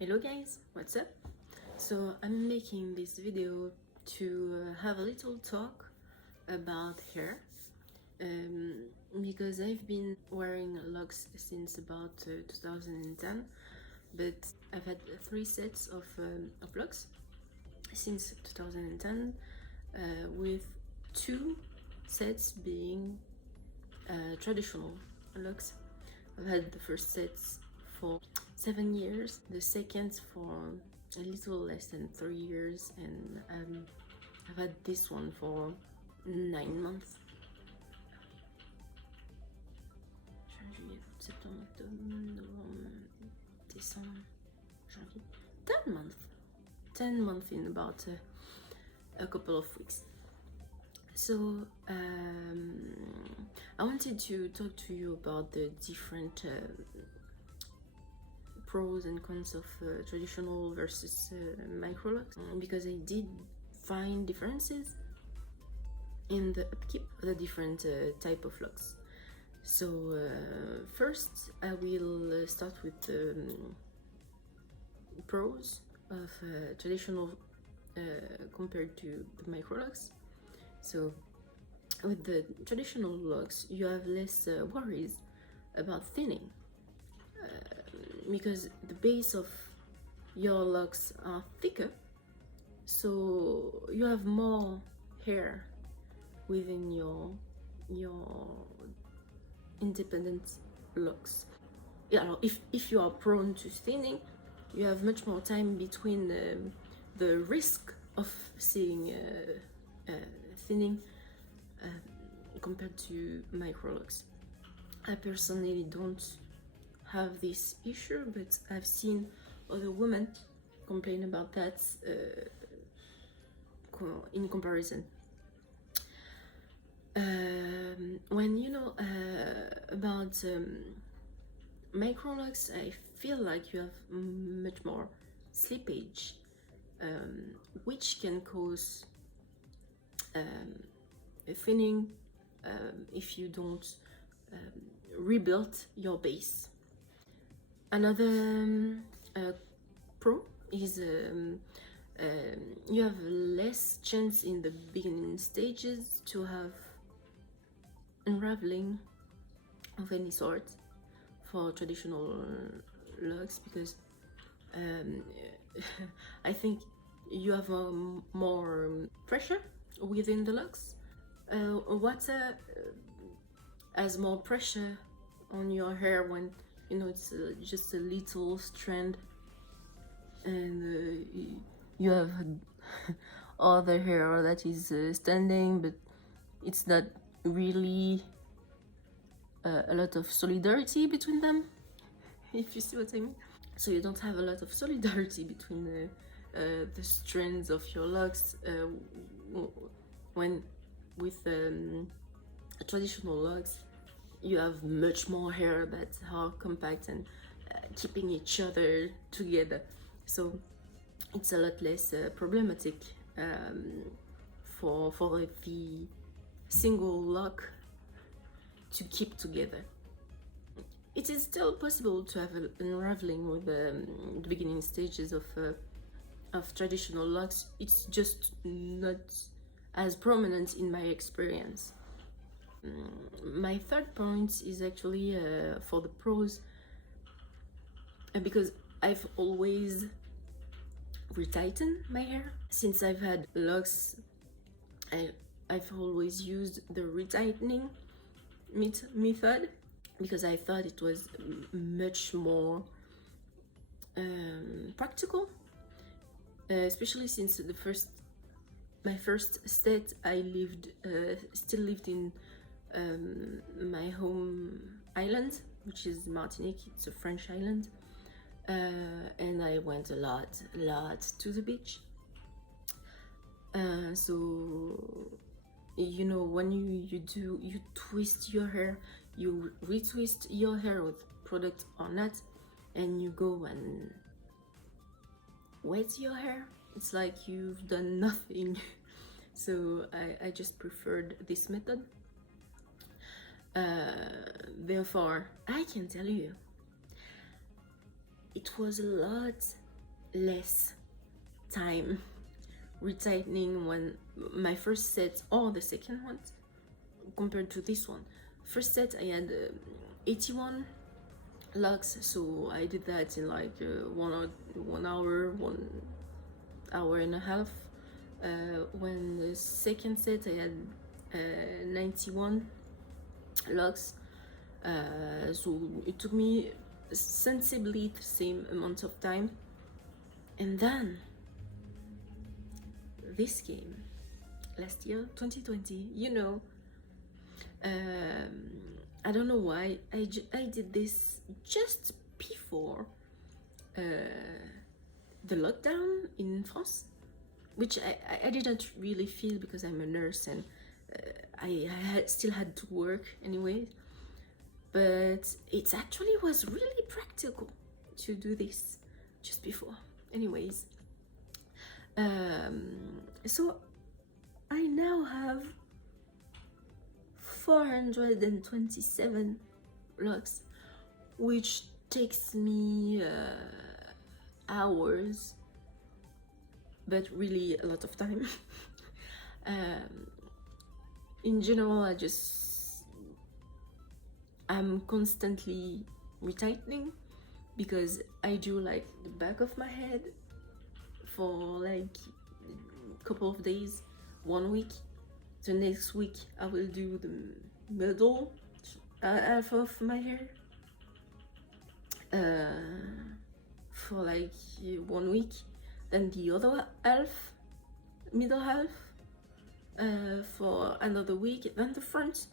Hello guys, what's up? So I'm making this video to have a little talk about hair because I've been wearing locks since about 2010, but I've had 3 sets of locks since 2010 with 2 sets being traditional locks. I've had the first sets for 7 years, the second for a little less than 3 years, and I've had this one for 9 months. Juillet, septembre, octobre, novembre, décembre, janvier. 10 months. 10 months in about a couple of weeks. So I wanted to talk to you about the different pros and cons of traditional versus Microlocs, because I did find differences in the upkeep of the different type of locks. So first I will start with the pros of traditional compared to the Microlocs. So with the traditional locks you have less worries about thinning, because the base of your locks are thicker, so you have more hair within your independent locks. Yeah, if you are prone to thinning, you have much more time between the risk of seeing thinning compared to Microlocs. I personally don't have this issue, but I've seen other women complain about that in comparison. When you know about Microlocs, I feel like you have much more slippage, which can cause thinning if you don't rebuild your base. Another pro is you have less chance in the beginning stages to have unraveling of any sort for traditional locks, because I think you have more pressure within the locks. Water has more pressure on your hair when you know it's just a little strand, and you have all the hair that is standing, but it's not really a lot of solidarity between them, if you see what I mean. So you don't have a lot of solidarity between the strands of your locks when with traditional locks you have much more hair that are compact and keeping each other together, so it's a lot less problematic for the single lock to keep together. It is still possible to have an unraveling with the beginning stages of traditional locks. It's just not as prominent in my experience. My third point is actually for the pros, because I've always retightened my hair. Since I've had locks, I've always used the retightening method, because I thought it was much more practical, especially since my first set I still lived in my home island, which is Martinique. It's a French island, and I went a lot to the beach. So you know, when you twist your hair, you retwist your hair with product or not, and you go and wet your hair, it's like you've done nothing. So I just preferred this method. Therefore, I can tell you, it was a lot less time retightening when my first set or the second one compared to this one. First set I had 81 locks, so I did that in like 1 hour, 1 hour and a half. When the second set I had 91 locks, so it took me sensibly the same amount of time. And then this game last year, 2020, you know, I don't know why I did this just before the lockdown in France, which I didn't really feel because I'm a nurse and I still had to work anyway. But it actually was really practical to do this just before. Anyways, so I now have 427 locs, which takes me hours, but really a lot of time. In general, I'm constantly retightening because I do like the back of my head for like a couple of days, 1 week. The next week I will do the middle half of my hair for like 1 week, then the other half, middle half, for another week, then the front,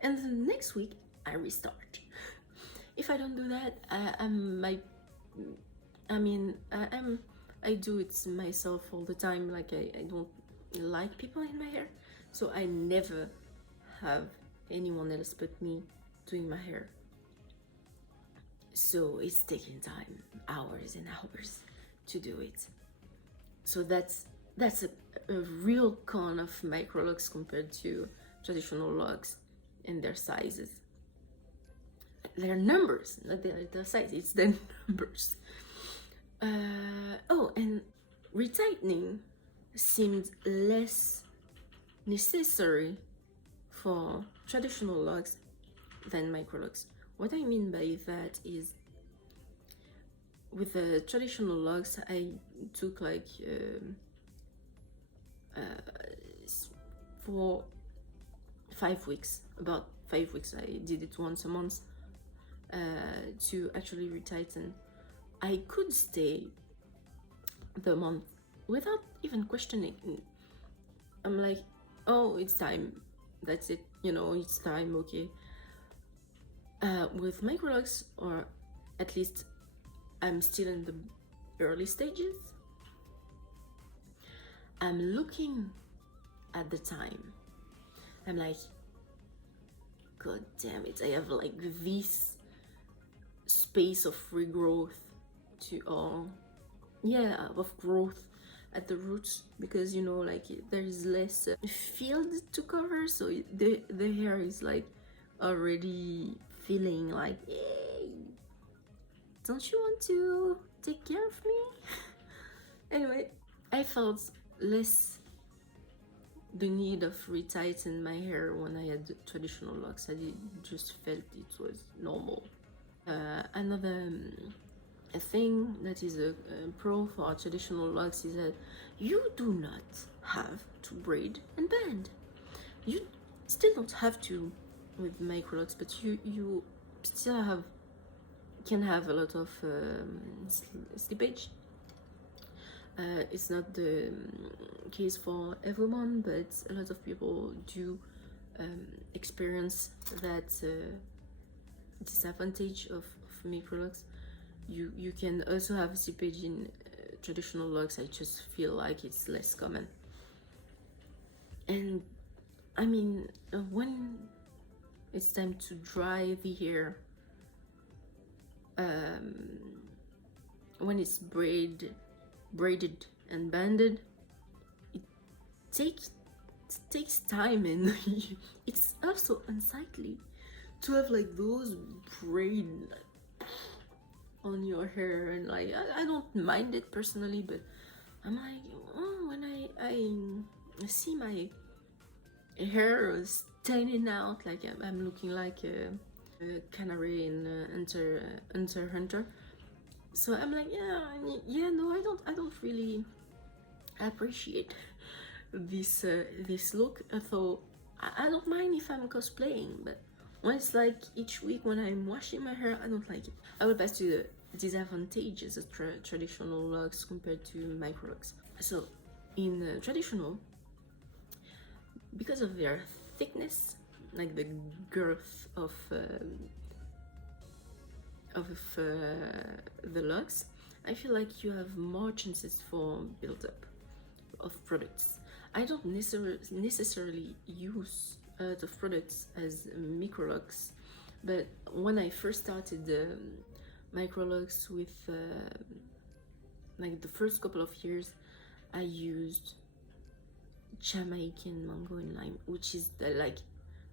and the next week I restart. If I don't do that, I do it myself all the time. Like I don't like people in my hair, so I never have anyone else but me doing my hair. So it's taking time, hours and hours to do it. So that's a real con of Microlocs compared to traditional locs and their sizes. Their numbers, not their size, it's their numbers. Oh, and retightening seemed less necessary for traditional locs than Microlocs. What I mean by that is, with the traditional locs, I took like for 5 weeks, about 5 weeks. I did it once a month to actually retighten. I could stay the month without even questioning. I'm like, oh, it's time, that's it, you know, it's time, okay. With Microlocs, or at least I'm still in the early stages, I'm looking at the time, I'm like, god damn it, I have like this space of regrowth of growth at the roots, because you know, like there is less field to cover, so the hair is like already feeling like, hey, don't you want to take care of me? Anyway, I felt less the need of retighten my hair when I had traditional locs. I just felt it was normal. Another thing that is a pro for traditional locs is that you do not have to braid and band. You still don't have to with Microlocs, but you still can have a lot of slippage. It's not the case for everyone, but a lot of people do experience that disadvantage of Microlocs. You can also have slippage in traditional locs. I just feel like it's less common. And I mean, when it's time to dry the hair, when it's braided and banded, it takes time, and it's also unsightly to have like those braid on your hair, and like I don't mind it personally, but I'm like, oh, when I see my hair standing out, like I'm looking like a canary in Hunter. So I'm like, yeah, no, I don't really appreciate this look. So I don't mind if I'm cosplaying, but when it's like each week when I'm washing my hair, I don't like it. I will pass to the disadvantages of traditional locks compared to Microlocs. So in traditional, because of their thickness, like the girth of the locks, I feel like you have more chances for buildup of products. I don't necessarily use a lot of products as Microlocs, but when I first started Microlocs with like the first couple of years, I used Jamaican mango and lime, which is the, like,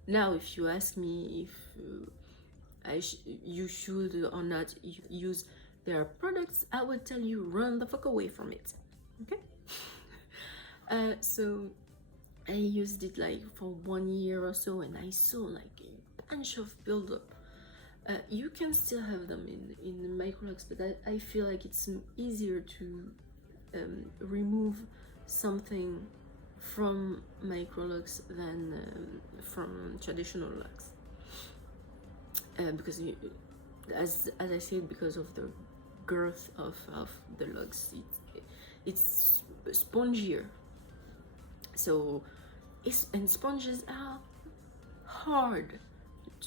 now if you ask me if you should or not use their products, I would tell you run the fuck away from it. Okay. So I used it like for 1 year or so, and I saw like a bunch of buildup. You can still have them in the Microlocs, but I feel like it's easier to remove something from Microlocs than from traditional locks, because as I said, because of the girth of the locks, it's spongier. So and sponges are hard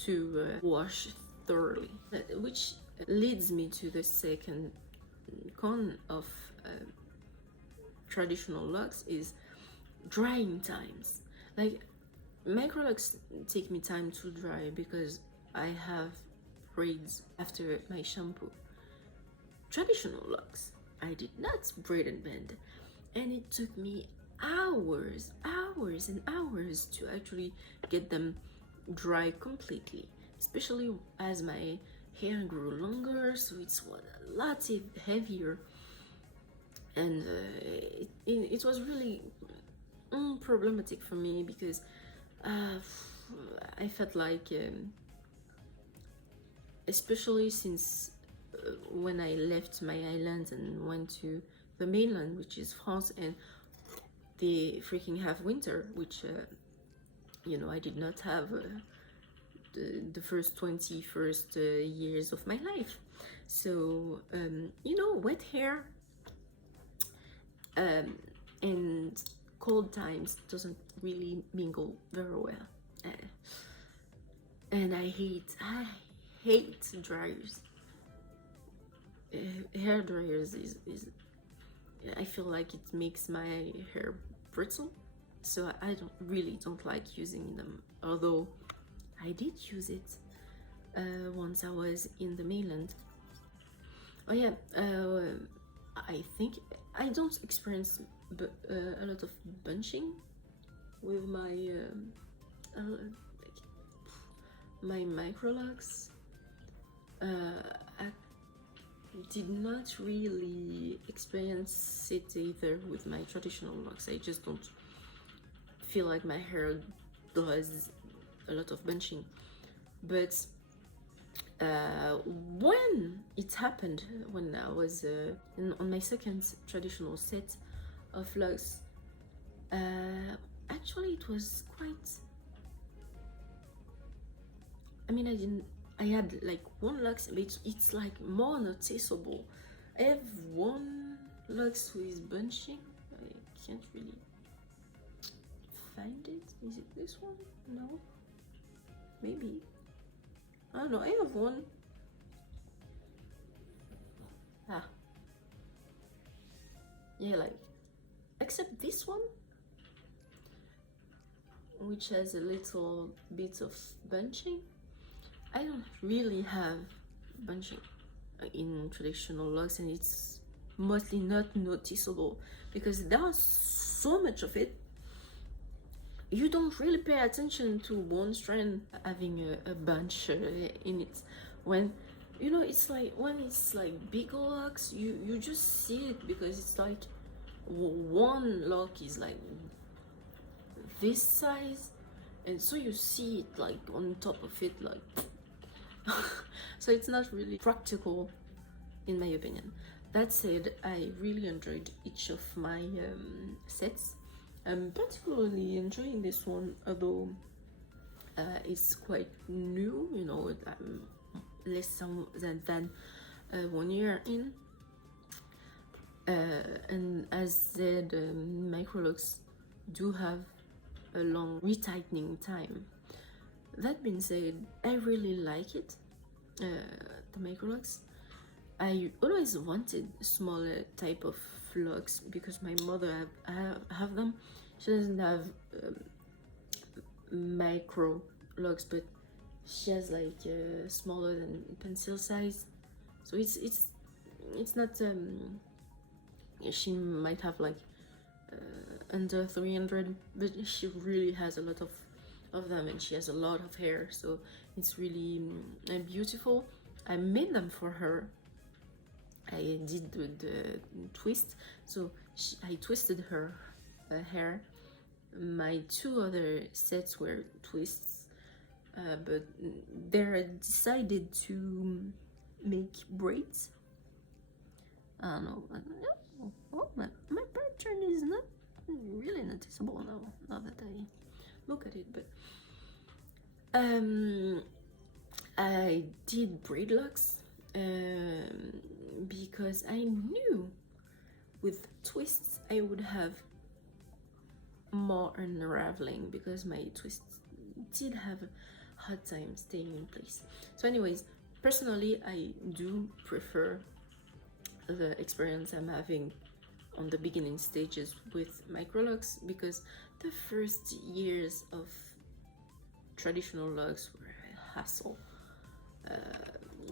to wash thoroughly, which leads me to the second con of traditional locks is drying times. Like Microlocs take me time to dry because I have braids after my shampoo. Traditional locks, I did not braid and bend, and it took me hours and hours to actually get them dry completely, especially as my hair grew longer, so it's a lot heavier, and it was really problematic for me because I felt like especially since when I left my island and went to the mainland, which is France, and they freaking have winter, which you know, I did not have the first 21st years of my life. So you know, wet hair and cold times doesn't really mingle very well, and I hate dryers. Hair dryers is I feel like it makes my hair brittle, so I don't like using them, although I did use it once I was in the mainland. Oh yeah, I think I don't experience a lot of bunching with my my Microlocs. I did not really experience it either with my traditional locks. I just don't feel like my hair does a lot of bunching. But when it happened, when I was on my second traditional set of locks, actually it was quite, I mean, I had like one locks, but it's like more noticeable. I have one locks with bunching. I can't really find it. Is it this one? No. Maybe. I don't know. I have one. Ah. Yeah, like, except this one, which has a little bit of bunching. I don't really have bunching in traditional locks, and it's mostly not noticeable because there's so much of it. You don't really pay attention to one strand having a bunch in it, when you know, it's like when it's like big locs, you just see it because it's like one lock is like this size, and so you see it like on top of it, like so it's not really practical in my opinion. That said, I really enjoyed each of my sets. I'm particularly enjoying this one, although it's quite new, you know, less than 1 year in. And as said, Microlocs do have a long retightening time. That being said, I really like it, the Microlocs. I always wanted smaller type of locs because my mother have them. She doesn't have micro locs, but she has like smaller than pencil size. So it's not she might have like under 300, but she really has a lot of them, and she has a lot of hair, so it's really beautiful. I made them for her. I did the twist, so I twisted her hair. My two other sets were twists, but they decided to make braids. I don't know. Oh, my pattern is not really noticeable now that I look at it, but I did Dreadlocs because I knew with twists I would have more unraveling because my twists did have a hard time staying in place. So anyways, personally I do prefer the experience I'm having on the beginning stages with Microlocs, because the first years of traditional locs were a hassle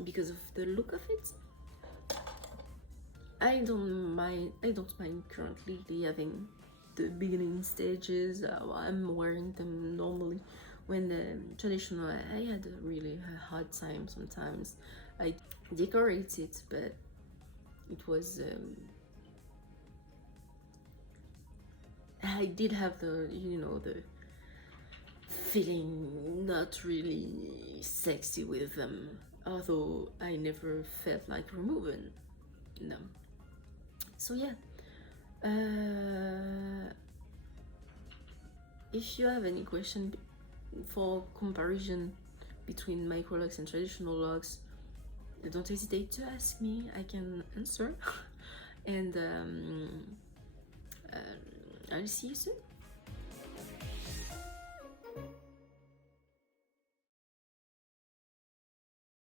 because of the look of it. I don't mind currently having the beginning stages. I'm wearing them normally. When the traditional, I had a really hard time sometimes. I decorate it, but it was I did have the, you know, the feeling not really sexy with them, although I never felt like removing them. So yeah, if you have any question for comparison between Microlocs and traditional locs, don't hesitate to ask me. I can answer. And I'll see you soon.